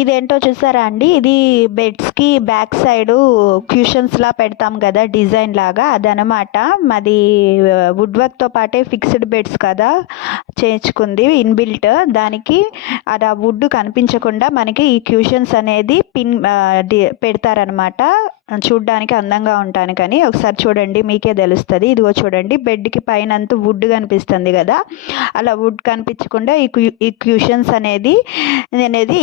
ఇదేంటో చూసారా అండి, ఇది బెడ్స్కి బ్యాక్ సైడ్ క్యూషన్స్ లా పెడతాం కదా, డిజైన్ లాగా అదనమాట. మాది వుడ్ వర్క్ తో పాటే ఫిక్స్డ్ బెడ్స్ కదా చేయించుకుంది ఇన్బిల్ట్. దానికి అది ఆ వుడ్ కనిపించకుండా మనకి ఈ క్యూషన్స్ అనేది పెడతారనమాట, చూడ్డానికి అందంగా ఉండటానికని. ఒకసారి చూడండి మీకే తెలుస్తుంది. ఇదిగో చూడండి, బెడ్కి పైన అంతా వుడ్ కనిపిస్తుంది కదా, అలా వుడ్ కనిపించకుండా ఈ క్యూషన్స్ అనేది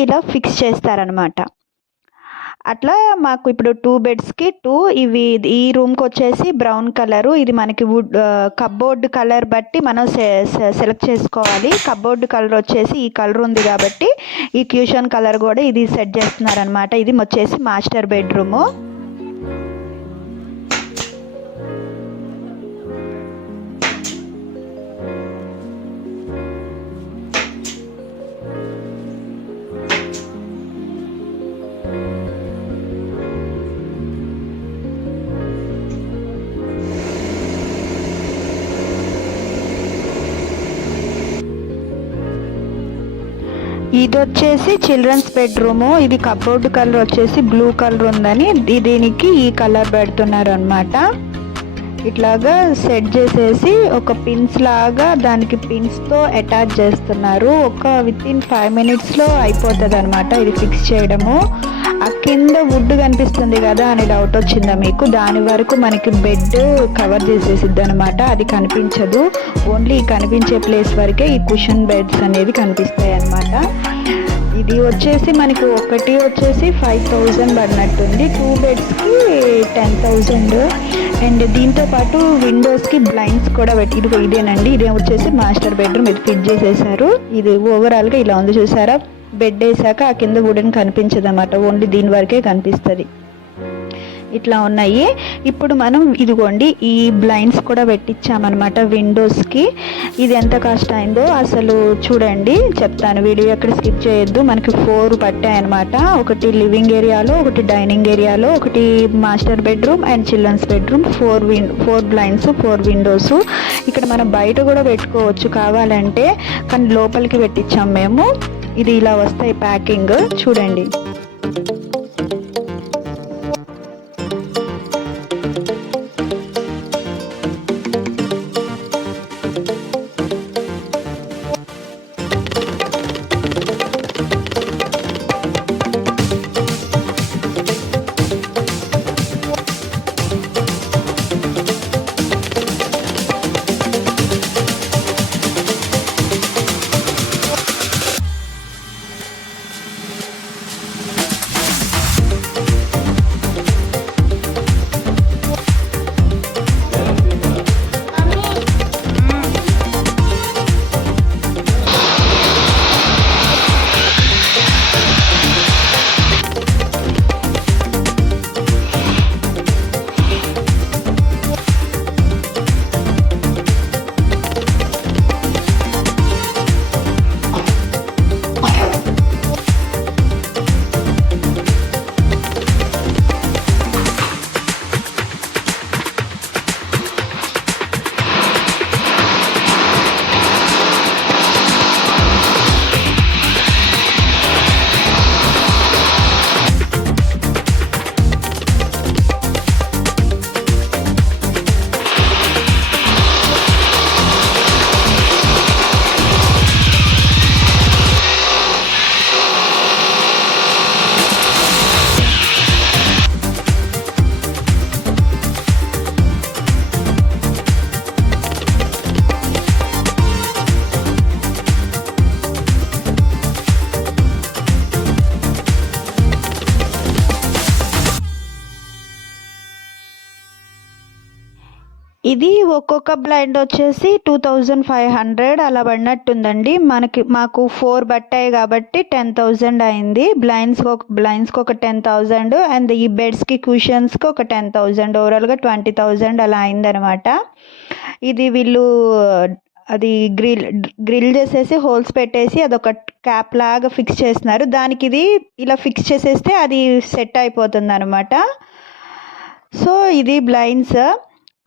ఇలా ఫిక్స్ చేస్తారనమాట. అట్లా మాకు ఇప్పుడు 2 బెడ్స్కి 2 ఇవి. ఈ రూమ్కి వచ్చేసి బ్రౌన్ కలరు, ఇది మనకి వుడ్ కబ్బోర్డ్ కలర్ బట్టి మనం సెలెక్ట్ చేసుకోవాలి. కబ్బోర్డ్ కలర్ వచ్చేసి ఈ కలర్ ఉంది కాబట్టి ఈ క్యూషన్ కలర్ కూడా ఇది సెట్ చేస్తున్నారనమాట. ఇది వచ్చేసి మాస్టర్ బెడ్రూము. ఇది వచ్చేసి చిల్డ్రన్స్ బెడ్రూము. ఇది కబోర్డ్ కలర్ వచ్చేసి బ్లూ కలర్ ఉందని దీనికి ఈ కలర్ పెడుతున్నారు అనమాట. ఇట్లాగా సెట్ చేసేసి ఒక పిన్స్ లాగా దానికి పిన్స్తో అటాచ్ చేస్తున్నారు. వితిన్ 5 minutesలో అయిపోతుంది అనమాట ఇది ఫిక్స్ చేయడము. ఆ కింద వుడ్ కనిపిస్తుంది కదా అని డౌట్ వచ్చిందా మీకు? దాని వరకు మనకి బెడ్ కవర్ చేసేసిద్ది అనమాట, అది కనిపించదు. ఓన్లీ కనిపించే ప్లేస్ వరకే ఈ కుషన్ బెడ్స్ అనేది కనిపిస్తాయి అనమాట. ఇది వచ్చేసి మనకి ఒకటి వచ్చేసి 5,000 పడినట్టుంది, 2 బెడ్స్కి 10,000. అండ్ దీంతో పాటు విండోస్కి బ్లైండ్స్ కూడా ఇదేనండి. ఇదే వచ్చేసి మాస్టర్ బెడ్రూమ్. ఇది ఫిట్ చేసేసారు. ఇది ఓవరాల్గా ఇలా ఉంది చూసారా. బెడ్ వేసాక ఆ కింద వుడెన్ కనిపించదు అన్నమాట, ఓన్లీ దీని వరకే కనిపిస్తుంది. ఇట్లా ఉన్నాయి. ఇప్పుడు మనం ఇదిగోండి ఈ బ్లైండ్స్ కూడా పెట్టించామన్నమాట విండోస్కి. ఇది ఎంత కాస్ట్ అయిందో అసలు చూడండి, చెప్తాను. వీడియో ఎక్కడ స్కిప్ చేయొద్దు. మనకి 4 పట్టాయన్నమాట. ఒకటి లివింగ్ ఏరియాలో, ఒకటి డైనింగ్ ఏరియాలో, ఒకటి master bedroom and children's bedroom. 4 blinds, 4 windows. ఇక్కడ మనం బయట కూడా పెట్టుకోవచ్చు కావాలంటే, కానీ లోపలికి పెట్టించాం మేము. ఇది ఇలా వస్తాయి ప్యాకింగ్ చూడండి. ఇది ఒక్కొక్క బ్లైండ్ వచ్చేసి 2,500 అలా పడినట్టుందండి. మాకు 4 పట్టాయి కాబట్టి 10,000 అయింది. బ్లైండ్స్కి ఒక 10,000 అండ్ ఈ బెడ్స్కి కుషన్స్కి ఒక 10,000, ఓవరాల్గా 20,000 అలా అయిందనమాట. ఇది వీళ్ళు అది గ్రిల్ చేసేసి హోల్స్ పెట్టేసి అదొక క్యాప్ లాగా ఫిక్స్ చేస్తున్నారు. దానికి ఇది ఇలా ఫిక్స్ చేసేస్తే అది సెట్ అయిపోతుంది అనమాట. సో ఇది బ్లైండ్స్.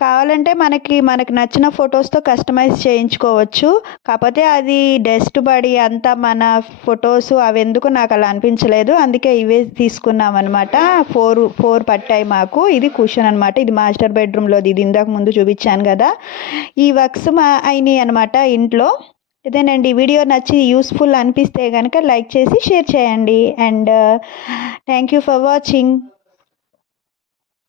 కావాలంటే మనకి నచ్చిన ఫొటోస్తో కస్టమైజ్ చేయించుకోవచ్చు. కాకపోతే అది డస్ట్ పడి అంతా మన ఫొటోస్ అవి ఎందుకు నాకు అలా అనిపించలేదు. అందుకే ఇవే తీసుకున్నాం అనమాట. 4 పట్టాయి మాకు. ఇది కుషన్ అనమాట. ఇది మాస్టర్ బెడ్రూమ్లోది. ఇది ఇందాక ముందు చూపించాను కదా. ఈ వర్క్స్ అయినాయి అనమాట ఇంట్లో. ఇదేనండి. వీడియో నచ్చి యూస్ఫుల్ అనిపిస్తే కనుక లైక్ చేసి షేర్ చేయండి. And thank you for watching.